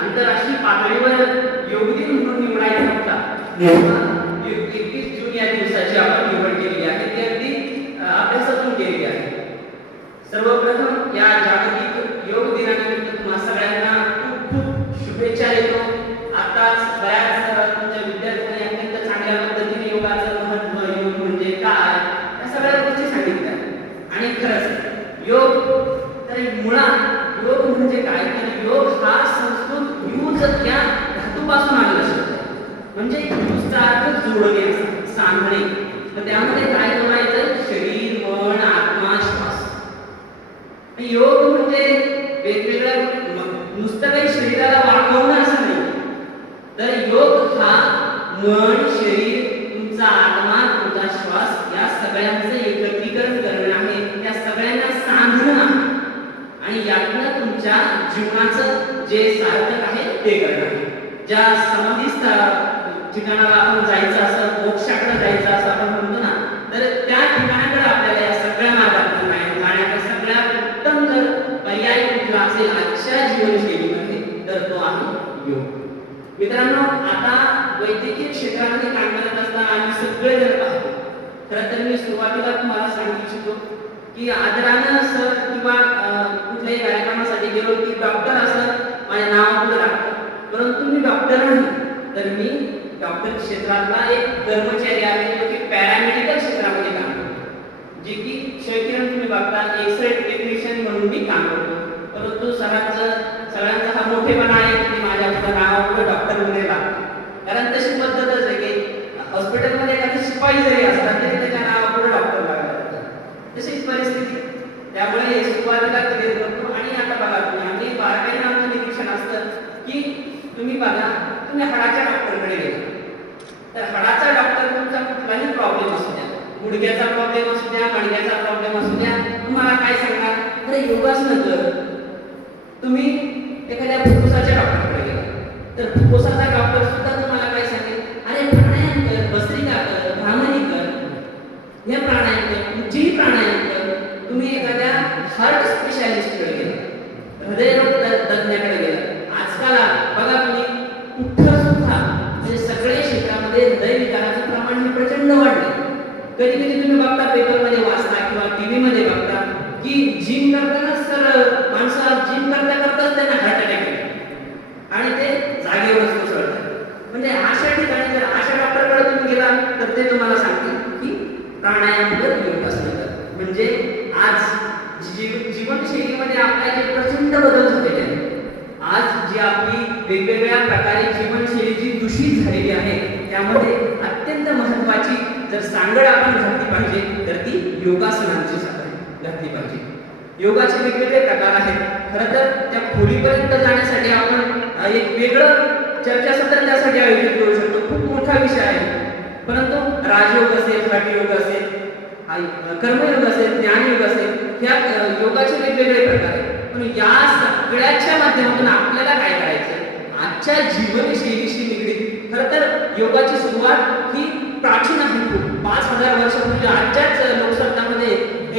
आंतरराष्ट्रीय पातळीवर योग दिन म्हणून निवडायचा होता. तेव्हा एकतीस जून या दिवसाची आपण निवड केलेली आहे. ती अगदी अभ्यासातून केलेली आहे. सर्वप्रथम या जागतिक योग दिनानिमित्त तुम्हा सगळ्यांना खूप खूप शुभेच्छा देतो आताच बऱ्याच अ, तुमच्या विद्यार्थ्यांनी अत्यंत चांगल्या पद्धतीने योगाचं महत्त्व योग म्हणजे काय या सगळ्या गोष्टी सांगितल्या आणि खरंच योग तर मुळात योग म्हणजे काय तर योग हा संस्कृत यूज या पासून आलेला शब्द म्हणजे यूजचा अर्थ जोडणे सांगणे. सांधणे तर त्यामध्ये काय जोडायचं? शरीर मन आत्मा श्वास. योग म्हणजे वेगवेगळ्या नुसतं काही शरीराला वाकवणं असं नाही. तर योग हा मन शरीर तुमचा आत्मा तुमचा श्वास या सगळ्यांचं एकत्रीकरण करणं आहे. त्या सगळ्यांना सांधणं आहे. आणि यातनं तुमच्या जीवनाचं जे सार्थक आहे ते करणं आहे. ज्या समाधी ठिकाणाला आपण जायचं असं मोक्षाकडे जायचं असं आपण म्हणतो ना तर त्या ठिकाणाकडे आपल्याला या सगळ्या मार्गातून जाण्या- जाण्याचा सगळ्यात उत्तम जर पर्याय कुठला असेल आजच्या जीवनशैलीमध्ये तर तो आहे योग. मित्रांनो आता वैद्यकीय क्षेत्रामध्ये काम करत असताना आम्ही सगळे जर पाहतो. खरं तर मी सुरुवातीला तुम्हाला सांगू इच्छितो की आदरानं सर किंवा कुठल्याही कार्यक्रमासाठी गेलो की डॉक्टर असं माझ्या नावापुढे लागतं. परंतु मी डॉक्टर नाही तर मी डॉक्टर क्षेत्रातला एक कर्मचारी आहे जो की पॅरामेडिकल क्षेत्रामध्ये काम करतो. जे की क्षयकिरण तुम्ही बघता एक्सरे टेक्निशियन म्हणून मी काम करतो. परंतु सरांचं सगळ्यांचा हा मोठेपणा आहे की माझ्या नावापुढे डॉक्टर वगैरे लागतो कारण तशी पद्धतच आहे की हॉस्पिटलमध्ये एखादी शिपाई जरी असतात तरी त्याच्या नावापुढे डॉक्टर लागतात तशीच परिस्थिती त्यामुळे हे सुरुवातीला क्लिअर करतो आणि आता बघा तुम्ही आम्ही बारकाईनं आमचं निरीक्षण असतं की तुम्ही बघा तुम्ही हाडाच्या डॉक्टरकडे गेला. तर हाडाचा डॉक्टर तुमचा कुठलाही प्रॉब्लेम असू द्या. गुडघ्याचा प्रॉब्लेम असू द्या मणक्याचा प्रॉब्लेम असू द्या. तुम्हाला काय सांगणार? अरे योगासनं कर. तुम्ही एखाद्या फुफ्फुसाच्या डॉक्टरकडे गेला. तर फुफ्फुसाचा डॉक्टर सुद्धा तुम्हाला काय सांगेल अरे प्राणायाम कर भस्त्रिका कर भ्रामरी कर हे प्राणायाम कर कुठचीही प्राणायाम कर तुम्ही एखाद्या हार्ट स्पेशालिस्टकडे गेला हृदयरोग त- तज्ञाकडे गेला आजकाल बघा तुम्ही कुठं सुद्धा म्हणजे सगळे क्षेत्रामध्ये हृदय विकाराचं प्रमाण हे प्रचंड वाढले कधी कधी तुम्ही बघता पेपरमध्ये वाचता किंवा टीव्ही मध्ये बघता की जिम करताना सर माणसं जिम करता करताच त्यांना हार्ट अटॅक आणि ते जागेवरच कोसळतात म्हणजे अशा ठिकाणी जर अशा डॉक्टरकडे तुम्ही गेला तर ते तुम्हाला सांगतील की प्राणायाम कर योगासन म्हणजे आज जीव जीवनशैलीमध्ये आपल्या जे प्रचंड बदल झालेले आहेत. आज जी आपली वेगवेगळ्या प्रकारे जीवनशैली जी दूषित झालेली आहे त्यामध्ये अत्यंत महत्वाची जर सांगड आपण घातली पाहिजे तर ती योगासनांची सांगड घातली पाहिजे. योगाचे वेगवेगळे प्रकार आहेत. खरं तर त्या खोलीपर्यंत जाण्यासाठी आपण एक वेगळं चर्चासत्र त्यासाठी आयोजित करू शकतो. खूप मोठा विषय आहे. परंतु राजयोग असेल हठयोग असेल कर्मयोग असेल ज्ञानयोग असेल ह्या योगाचे वेगवेगळे प्रकार आहेत. पण या सगळ्याच्या माध्यमातून आपल्याला काय करायचं आजच्या जीवनशैलीशी निगडीत. खरं तर योगाची सुरुवात ही प्राचीन आहे खूप. पाच हजार वर्षापूर्वी आजच्याच लोकसत्ता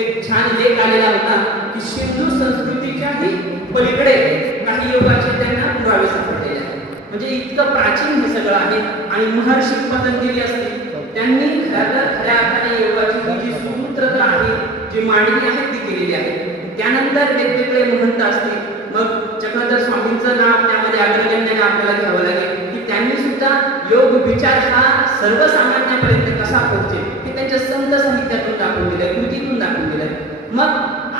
एक छान लेख आलेला होता की सिंधू संस्कृतीच्याही पलीकडे काही योगाचे त्यांना पुरावे सापडलेले आहेत. म्हणजे इतकं प्राचीन हे सगळं आहे आणि महर्षी पतंजली असतील त्यांनी खऱ्या खऱ्या अर्थाने योगाची ही जी सूत्रता आहे जी मांडणी आहे ती केलेली आहे. त्यानंतर वेगवेगळे महंत असतील मग चक्रधर स्वामींचं नाव त्यामध्ये अग्रगण्याने आपल्याला घ्यावं लागेल की त्यांनी सुद्धा योग विचार हा सर्वसामान्यापर्यंत कसा पोहोचेल? त्यांच्या संत साहित्यातून दाखवून दिलंय कृतीतून दाखवून दिलंय. मग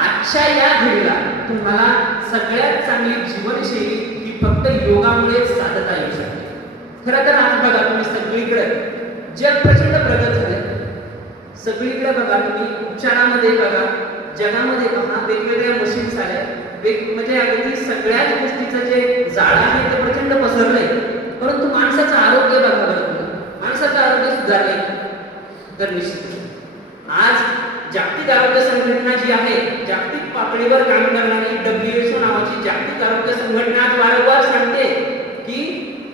आजच्या या घडीला तुम्हाला सगळ्यात चांगली जीवनशैली ही फक्त योगामुळेच साधता येऊ शकते. खरं तर आज बघा तुम्ही सगळीकडे जग प्रचंड प्रगत झाले सगळीकडे बघा तुम्ही उपचारामध्ये बघा जगामध्ये पहा वेगवेगळ्या मशीन्स आल्या. वेग म्हणजे अगदी सगळ्याच गोष्टीचं जे जाळं आहे ते प्रचंड पसरलंय परंतु माणसाचं आरोग्य बघा बरं तुम्ही. माणसाचं आरोग्य सुधारलंय तर निश्चित आज जागतिक आरोग्य संघटना जी आहे जागतिक पातळीवर काम करणारी डब्ल्यू एच ओ नावाची जागतिक आरोग्य संघटना वारंवार सांगते की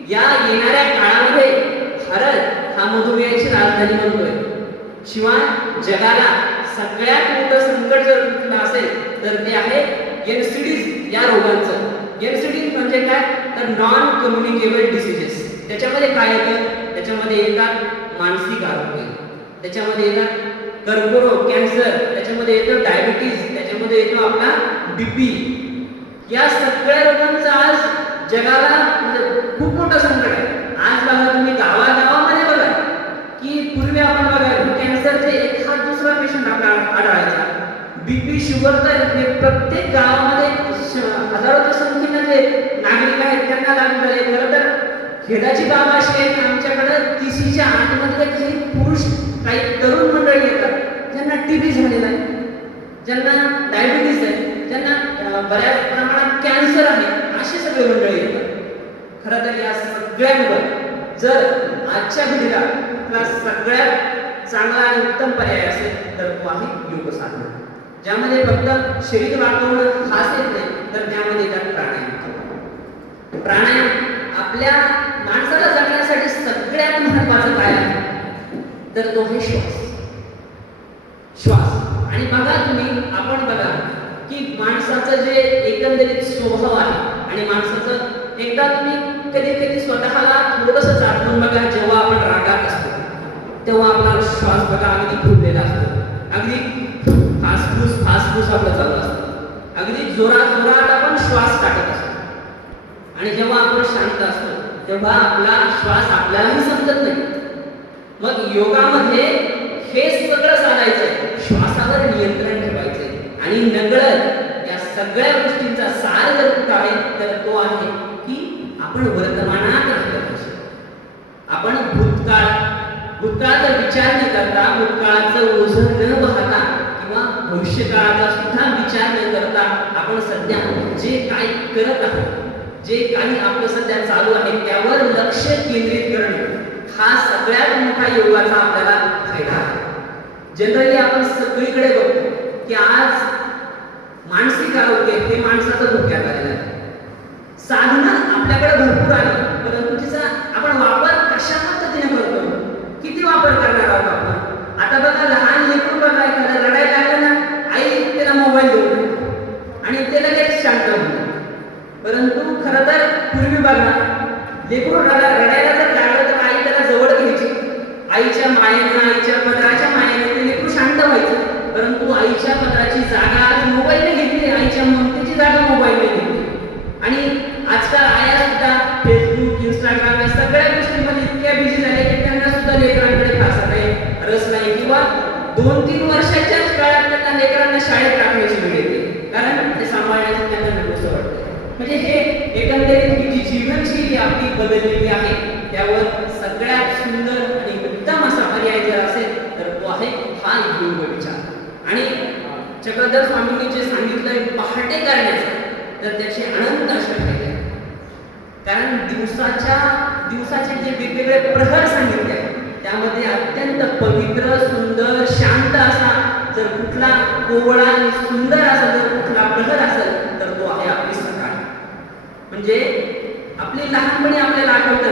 या येणाऱ्या काळामध्ये भारत हा मधुमेहाची राजधानी बनतोय. शिवाय जगाला सगळ्यात मोठं संकट जर कुठलं असेल तर ते आहे एनसीडीज या रोगांचं. एनसीडीज म्हणजे काय? तर नॉन कम्युनिकेबल डिसिजेस त्याच्यामध्ये काय येतं? त्याच्यामध्ये येतात मानसिक आरोग्य. त्याच्यामध्ये येतात कर्करोग कॅन्सर त्याच्यामध्ये येतं डायबिटीज त्याच्यामध्ये येतो आपला बीपी या सगळ्या रोगांचा आज जगाला म्हणजे खूप मोठं संकट आहे. आज बघा तुम्ही गावागावामध्ये बघा की पूर्वी आपण बघा कॅन्सरचे एखाद दुसरा पेशंट आपल्याला आढळायचा. बीपी शुगर तर म्हणजे प्रत्येक गावामध्ये हजारोच्या संख्येनं जे नागरिक आहेत त्यांना लागू झाले. खरं तर खेडाची बाब अशी आहे की आमच्याकडं तिशीच्या आतमध्ये काही पुरुष काही तरुण मंडळी येतात ज्यांना टीबी झालेला आहे ज्यांना डायबिटीस आहे ज्यांना बऱ्याच प्रमाणात कॅन्सर आहे असे सगळे मंडळी येतात. खरं तर या सगळ्यांवर जर आजच्या घडीला आपला सगळ्यात चांगला आणि उत्तम पर्याय असेल तर तो आहे योग साधना ज्यामध्ये फक्त शरीर वाटवणं खास येत नाही तर त्यामध्ये त्यात प्राणायाम प्राणायाम आपल्या माणसाला जगण्यासाठी सगळ्यात महत्वाचं काय आहे. तर तो हे श्वास. श्वास. आणि बघा तुम्ही आपण बघा की माणसाचं जे एकंदरीत स्वभाव आहे आणि माणसाचं एकदा तुम्ही कधी कधी स्वतःला थोडंसं चालवून बघा जेव्हा आपण रागात असतो तेव्हा आपला श्वास बघा अगदी फुटलेला असतो. अगदी फासफूस फासफूस आपलं चालू असतं. अगदी जोरात जोरात आपण श्वास टाकत असतो. आणि जेव्हा आपण शांत असतो तेव्हा आपला श्वास आपल्यालाही समजत नाही. मग योगामध्ये हे सगळं साधायचंय श्वासावर नियंत्रण ठेवायचंय. आणि नकळत या सगळ्या गोष्टींचा सार जर कुठं आहे तर तो आहे की आपण वर्तमानात राहिलं पाहिजे आपण भूतकाळ भूतकाळाचा विचार न करता भूतकाळाचं ओझं न वाहता किंवा भविष्यकाळाचा सुद्धा विचार न करता आपण सध्या जे काय करत आहोत जे काही आपलं सध्या चालू आहे त्यावर लक्ष केंद्रित करणे हा सगळ्यात मोठा योगाचा आपल्याला फायदा आहे. जनरली आपण सगळीकडे बघतो की आज मानसिक आरोग्य हे माणसाचं धोक्यात आलेलं आहे. साधनं आपल्याकडे भरपूर आली परंतु तिचा आपण वापर कशा पद्धतीने करतो? किती वापर करणार आहोत आपण? आता बघा लहान लेकरू बघा एखादा रडायला लागलं ना आई त्याला मोबाईल देऊ आणि ते लगेच शांत होतं परंतु खरं तर पूर्वी बघा लेकरू रडा रडायला जर लागलं तर आई त्याला जवळ घ्यायची. आईच्या मायेनं आईच्या पदराच्या मायेनं ते लेकरू शांत व्हायचं परंतु आईच्या पदाची जागा आज मोबाईलने घेतली. आईच्या ममतेची जागा मोबाईलने घेतली. आणि आजकाल आया सुद्धा फेसबुक इंस्टाग्राम या सगळ्या गोष्टींमध्ये इतक्या बिझी झाल्या की त्यांना सुद्धा लेकरांकडे फारसा काही रस नाही. किंवा दोन तीन वर्षाच्याच काळात त्यांना लेकरांना शाळेत टाकण्याची वेळ येते. कारण ते सांभाळण्याचं त्यांना नकोसं वाटतं. म्हणजे हे एकंदरीत ही जी जीवनशैली आपली बदललेली आहे त्यावर सगळ्यात सुंदर आणि उत्तम असा पर्याय जर असेल तर तो आहे हा योग विचार आणि चक्रधर स्वामींनी जे सांगितलंय पहाटे करण्याचं तर त्याचे अनंत असे फायदे कारण दिवसाच्या दिवसाचे जे वेगवेगळे प्रहर सांगितले आहेत त्यामध्ये अत्यंत पवित्र सुंदर शांत असा जर कुठला कोवळा आणि सुंदर असा जर कुठला प्रहर असेल तर तो आहे आपली सकाळ. म्हणजे आपली लहानपणी आपल्याला आठवतं